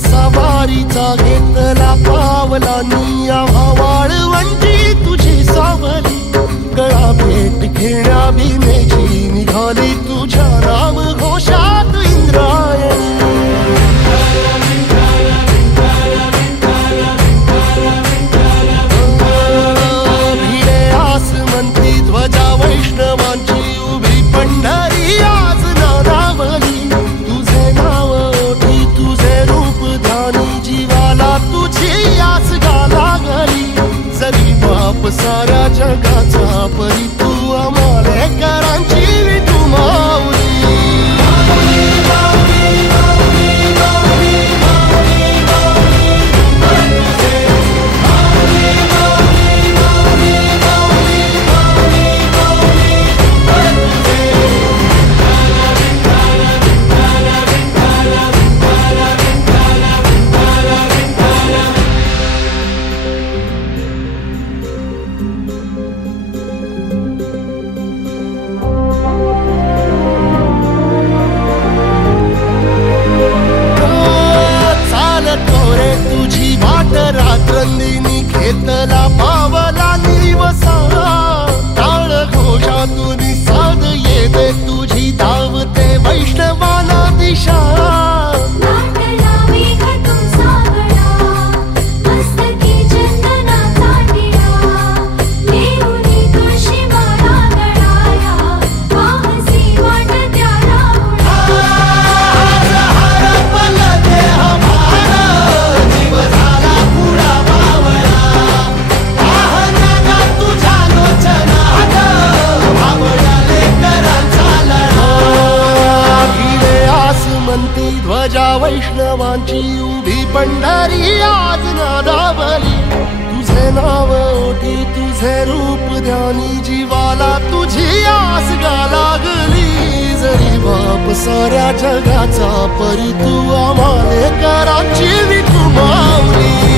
सवारीचा घेतला पावलांनी आम्हा वाळवंटी तुझी सावली गळा भेट घेण्या भीमेची निघाली तुझ्या नाम घोषात इंद्रायणी भिडे आसमंती ध्वजा वैष्णवांची उभी पंढरी आज नादावली तुझे नाव ओठी तुझे रूप ध्यानी जीवाला तुझी आस गा लागली जरी बाप साऱ्या जगाचा परी तू आमालेकरांची विठू माऊली रात्रंदिनी घेतला पावला निवसा टाळ घोषातून साध येते तुझी धावते वैष्णवाला दिशा ध्वजा वैष्णवांची उभी पंढरी आज नादावली तुझे नाव ओठी तुझे रूप ध्यानी जीवाला तुझी आस गा लागली जरी बाप साऱ्या जगाचा परी तू आमालेकरांची विठू माऊली